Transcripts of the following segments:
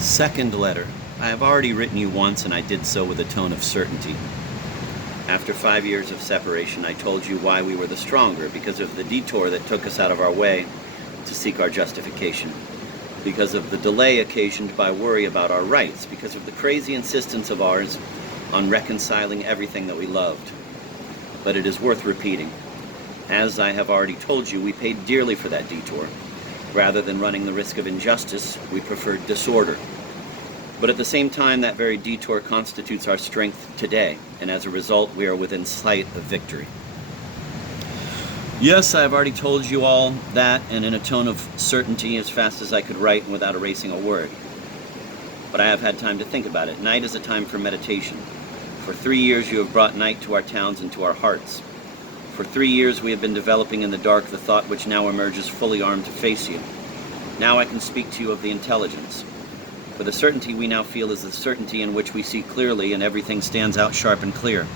Second letter. I have already written you once, and I did so with a tone of certainty. After 5 years of separation, I told you why we were the stronger, because of the detour that took us out of our way to seek our justification, because of the delay occasioned by worry about our rights, because of the crazy insistence of ours on reconciling everything that we loved. But it is worth repeating. As I have already told you, we paid dearly for that detour. Rather than running the risk of injustice, we preferred disorder. But at the same time, that very detour constitutes our strength today, and as a result, we are within sight of victory. Yes, I have already told you all that, and in a tone of certainty, as fast as I could write and without erasing a word. But I have had time to think about it. Night is a time for meditation. For 3 years, you have brought night to our towns and to our hearts. For 3 years, we have been developing in the dark the thought which now emerges fully armed to face you. Now I can speak to you of the intelligence. For the certainty we now feel is the certainty in which we see clearly and everything stands out sharp and clear,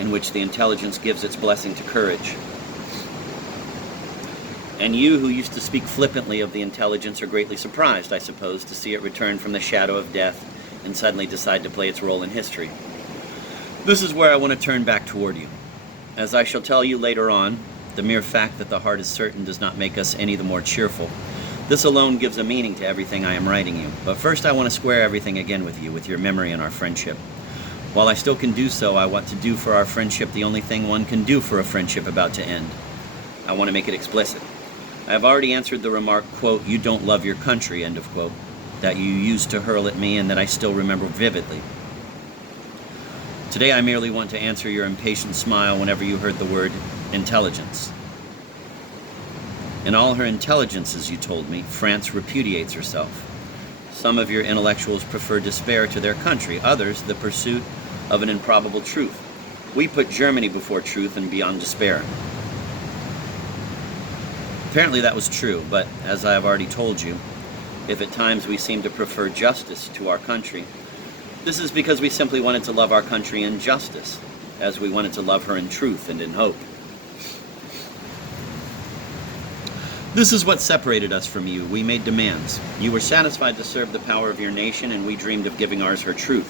in which the intelligence gives its blessing to courage. And you who used to speak flippantly of the intelligence are greatly surprised, I suppose, to see it return from the shadow of death and suddenly decide to play its role in history. This is where I want to turn back toward you. As I shall tell you later on, the mere fact that the heart is certain does not make us any the more cheerful. This alone gives a meaning to everything I am writing you. But first I want to square everything again with you, with your memory and our friendship. While I still can do so, I want to do for our friendship the only thing one can do for a friendship about to end. I want to make it explicit. I have already answered the remark, quote, "You don't love your country," end of quote, that you used to hurl at me and that I still remember vividly. Today I merely want to answer your impatient smile whenever you heard the word intelligence. In all her intelligences, you told me, France repudiates herself. Some of your intellectuals prefer despair to their country, others the pursuit of an improbable truth. We put Germany before truth and beyond despair. Apparently that was true, but as I have already told you, if at times we seem to prefer justice to our country, this is because we simply wanted to love our country in justice, as we wanted to love her in truth and in hope. This is what separated us from you. We made demands. You were satisfied to serve the power of your nation, and we dreamed of giving ours her truth.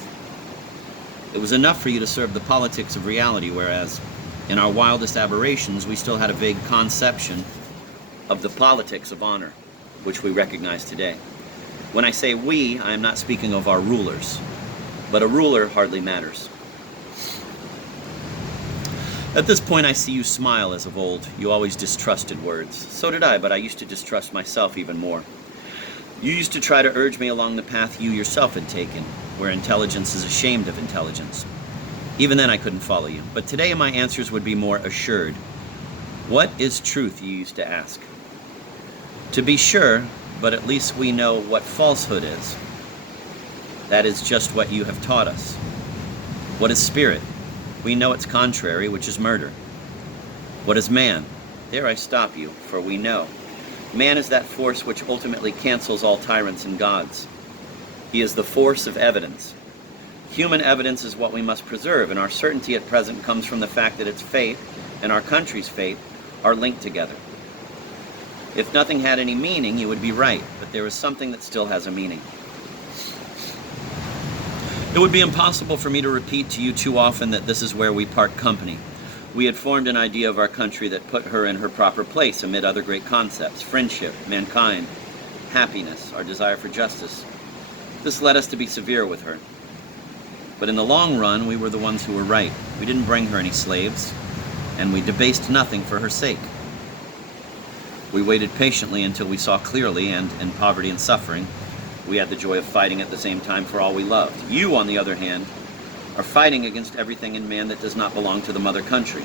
It was enough for you to serve the politics of reality, whereas in our wildest aberrations, we still had a vague conception of the politics of honor, which we recognize today. When I say we, I am not speaking of our rulers. But a ruler hardly matters. At this point I see you smile as of old. You always distrusted words. So did I, but I used to distrust myself even more. You used to try to urge me along the path you yourself had taken, where intelligence is ashamed of intelligence. Even then I couldn't follow you, but today my answers would be more assured. What is truth, you used to ask? To be sure, but at least we know what falsehood is. That is just what you have taught us. What is spirit? We know its contrary, which is murder. What is man? There I stop you, for we know. Man is that force which ultimately cancels all tyrants and gods. He is the force of evidence. Human evidence is what we must preserve, and our certainty at present comes from the fact that its fate and our country's fate are linked together. If nothing had any meaning, you would be right, but there is something that still has a meaning. It would be impossible for me to repeat to you too often that this is where we part company. We had formed an idea of our country that put her in her proper place amid other great concepts: friendship, mankind, happiness, our desire for justice. This led us to be severe with her. But in the long run, we were the ones who were right. We didn't bring her any slaves, and we debased nothing for her sake. We waited patiently until we saw clearly, and in poverty and suffering, we had the joy of fighting at the same time for all we loved. You, on the other hand, are fighting against everything in man that does not belong to the mother country.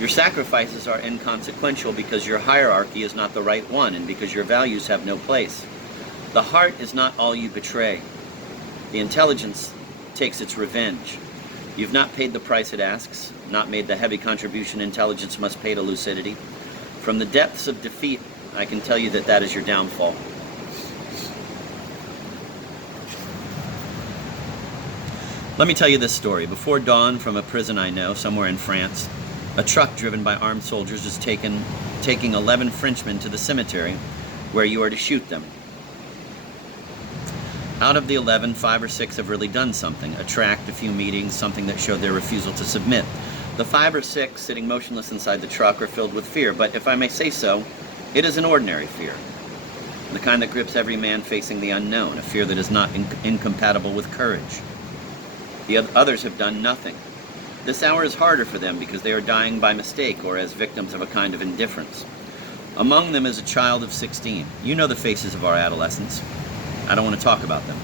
Your sacrifices are inconsequential because your hierarchy is not the right one, and because your values have no place. The heart is not all you betray. The intelligence takes its revenge. You've not paid the price it asks, not made the heavy contribution intelligence must pay to lucidity. From the depths of defeat, I can tell you that that is your downfall. Let me tell you this story. Before dawn, from a prison I know, somewhere in France, a truck driven by armed soldiers is taking 11 Frenchmen to the cemetery where you are to shoot them. Out of the 11, 5 or 6 have really done something, a tract, a few meetings, something that showed their refusal to submit. The 5 or 6 sitting motionless inside the truck are filled with fear, but if I may say so, it is an ordinary fear. The kind that grips every man facing the unknown, a fear that is not incompatible with courage. The others have done nothing. This hour is harder for them because they are dying by mistake or as victims of a kind of indifference. Among them is a child of 16. You know the faces of our adolescents. I don't want to talk about them.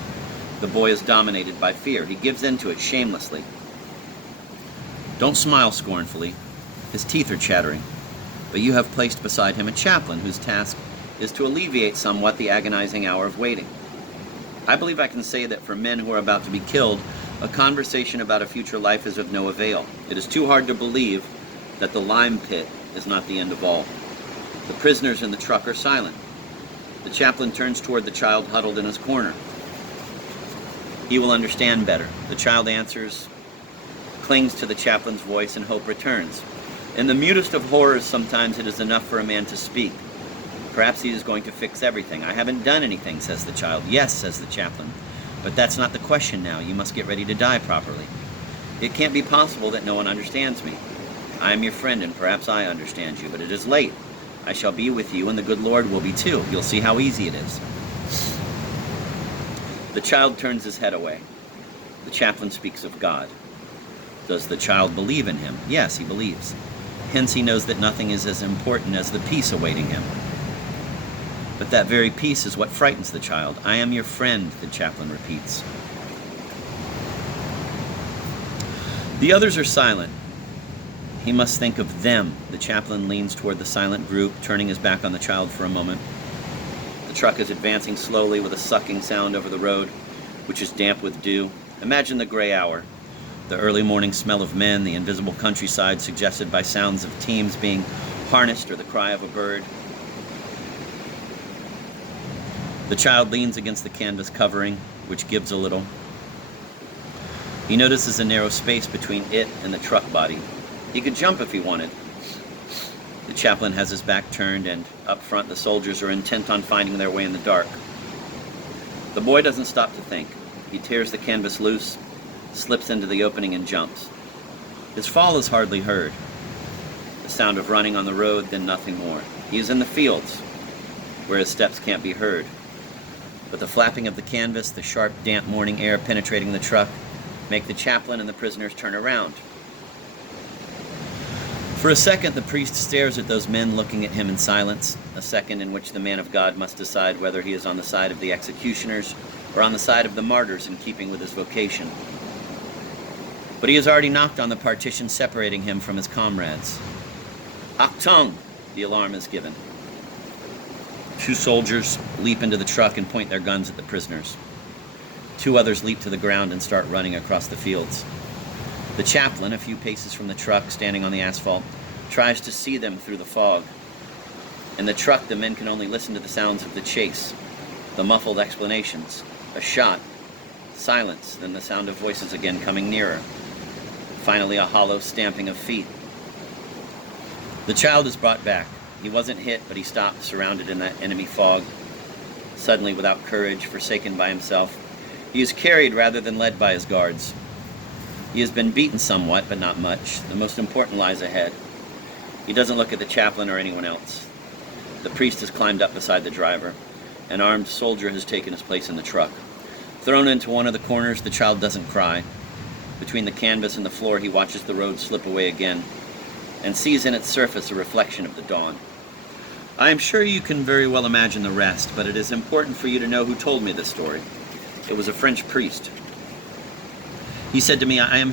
The boy is dominated by fear. He gives in to it shamelessly. Don't smile scornfully. His teeth are chattering. But you have placed beside him a chaplain whose task is to alleviate somewhat the agonizing hour of waiting. I believe I can say that for men who are about to be killed, a conversation about a future life is of no avail. It is too hard to believe that the lime pit is not the end of all. The prisoners in the truck are silent. The chaplain turns toward the child huddled in his corner. He will understand better. The child answers, clings to the chaplain's voice, and hope returns. In the mutest of horrors, sometimes it is enough for a man to speak. Perhaps he is going to fix everything. I haven't done anything, says the child. Yes, says the chaplain. But that's not the question now. You must get ready to die properly. It can't be possible that no one understands me. I am your friend, and perhaps I understand you, but it is late. I shall be with you, and the good Lord will be too. You'll see how easy it is. The child turns his head away. The chaplain speaks of God. Does the child believe in him? Yes, he believes. Hence he knows that nothing is as important as the peace awaiting him. But that very peace is what frightens the child. I am your friend, the chaplain repeats. The others are silent. He must think of them. The chaplain leans toward the silent group, turning his back on the child for a moment. The truck is advancing slowly with a sucking sound over the road, which is damp with dew. Imagine the gray hour, the early morning smell of men, the invisible countryside suggested by sounds of teams being harnessed or the cry of a bird. The child leans against the canvas covering, which gives a little. He notices a narrow space between it and the truck body. He could jump if he wanted. The chaplain has his back turned, and up front the soldiers are intent on finding their way in the dark. The boy doesn't stop to think. He tears the canvas loose, slips into the opening, and jumps. His fall is hardly heard. The sound of running on the road, then nothing more. He is in the fields, where his steps can't be heard. But the flapping of the canvas, the sharp, damp morning air penetrating the truck, make the chaplain and the prisoners turn around. For a second, the priest stares at those men looking at him in silence, a second in which the man of God must decide whether he is on the side of the executioners or on the side of the martyrs in keeping with his vocation. But he has already knocked on the partition separating him from his comrades. Achtung! The alarm is given. 2 soldiers leap into the truck and point their guns at the prisoners. 2 others leap to the ground and start running across the fields. The chaplain, a few paces from the truck, standing on the asphalt, tries to see them through the fog. In the truck, the men can only listen to the sounds of the chase, the muffled explanations, a shot, silence, then the sound of voices again coming nearer. Finally, a hollow stamping of feet. The child is brought back. He wasn't hit, but he stopped, surrounded in that enemy fog. Suddenly, without courage, forsaken by himself, he is carried rather than led by his guards. He has been beaten somewhat, but not much. The most important lies ahead. He doesn't look at the chaplain or anyone else. The priest has climbed up beside the driver. An armed soldier has taken his place in the truck. Thrown into one of the corners, the child doesn't cry. Between the canvas and the floor, he watches the road slip away again and sees in its surface a reflection of the dawn. I am sure you can very well imagine the rest, but it is important for you to know who told me this story. It was a French priest. He said to me, I am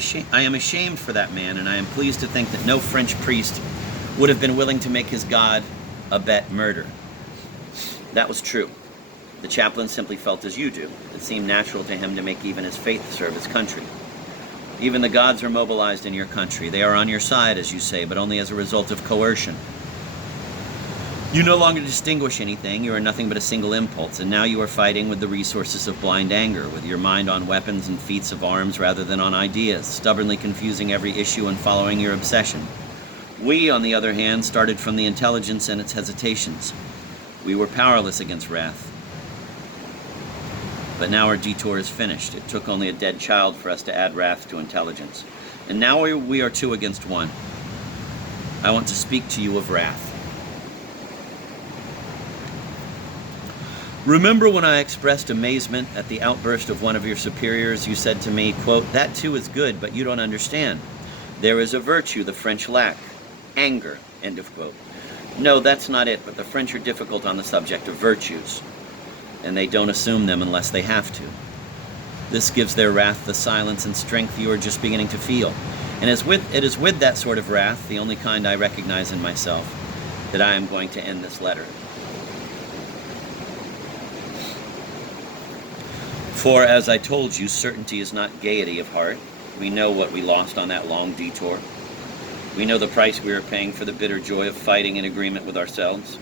ashamed for that man, and I am pleased to think that no French priest would have been willing to make his God abet murder. That was true. The chaplain simply felt as you do. It seemed natural to him to make even his faith serve his country. Even the gods are mobilized in your country. They are on your side, as you say, but only as a result of coercion. You no longer distinguish anything. You are nothing but a single impulse, and now you are fighting with the resources of blind anger, with your mind on weapons and feats of arms rather than on ideas, stubbornly confusing every issue and following your obsession. We, on the other hand, started from the intelligence and its hesitations. We were powerless against wrath. But now our detour is finished. It took only a dead child for us to add wrath to intelligence. And now we are 2 against 1. I want to speak to you of wrath. Remember when I expressed amazement at the outburst of one of your superiors? You said to me, quote, "That too is good, but you don't understand. There is a virtue the French lack. Anger," end of quote. No, that's not it, but the French are difficult on the subject of virtues, and they don't assume them unless they have to. This gives their wrath the silence and strength you are just beginning to feel. And it is with that sort of wrath, the only kind I recognize in myself, that I am going to end this letter. For, as I told you, certainty is not gaiety of heart. We know what we lost on that long detour. We know the price we are paying for the bitter joy of fighting in agreement with ourselves.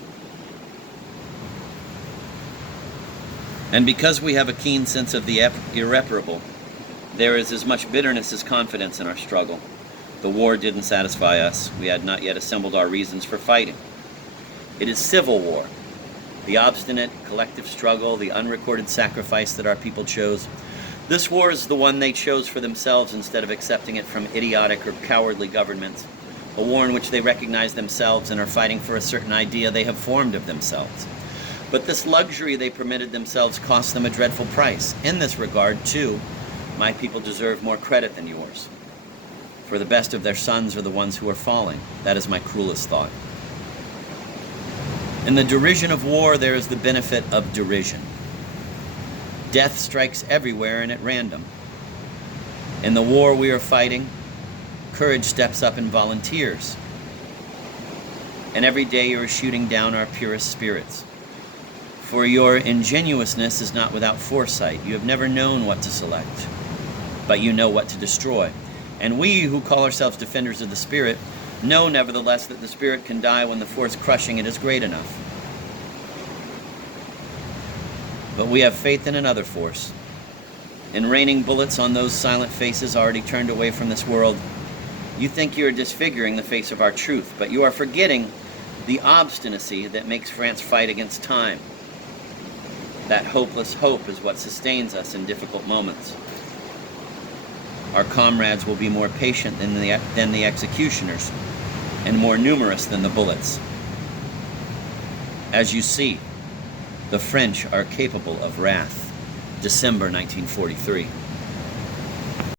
And because we have a keen sense of the irreparable, there is as much bitterness as confidence in our struggle. The war didn't satisfy us. We had not yet assembled our reasons for fighting. It is civil war. The obstinate collective struggle, the unrecorded sacrifice that our people chose. This war is the one they chose for themselves instead of accepting it from idiotic or cowardly governments. A war in which they recognize themselves and are fighting for a certain idea they have formed of themselves. But this luxury they permitted themselves cost them a dreadful price. In this regard, too, my people deserve more credit than yours. For the best of their sons are the ones who are falling. That is my cruelest thought. In the derision of war, there is the benefit of derision. Death strikes everywhere and at random. In the war we are fighting, courage steps up and volunteers. And every day you are shooting down our purest spirits. For your ingenuousness is not without foresight. You have never known what to select, but you know what to destroy. And we who call ourselves defenders of the spirit know nevertheless that the spirit can die when the force crushing it is great enough. But we have faith in another force. In raining bullets on those silent faces already turned away from this world, you think you are disfiguring the face of our truth, but you are forgetting the obstinacy that makes France fight against time. That hopeless hope is what sustains us in difficult moments. Our comrades will be more patient than the executioners, and more numerous than the bullets. As you see, the French are capable of wrath. December 1943.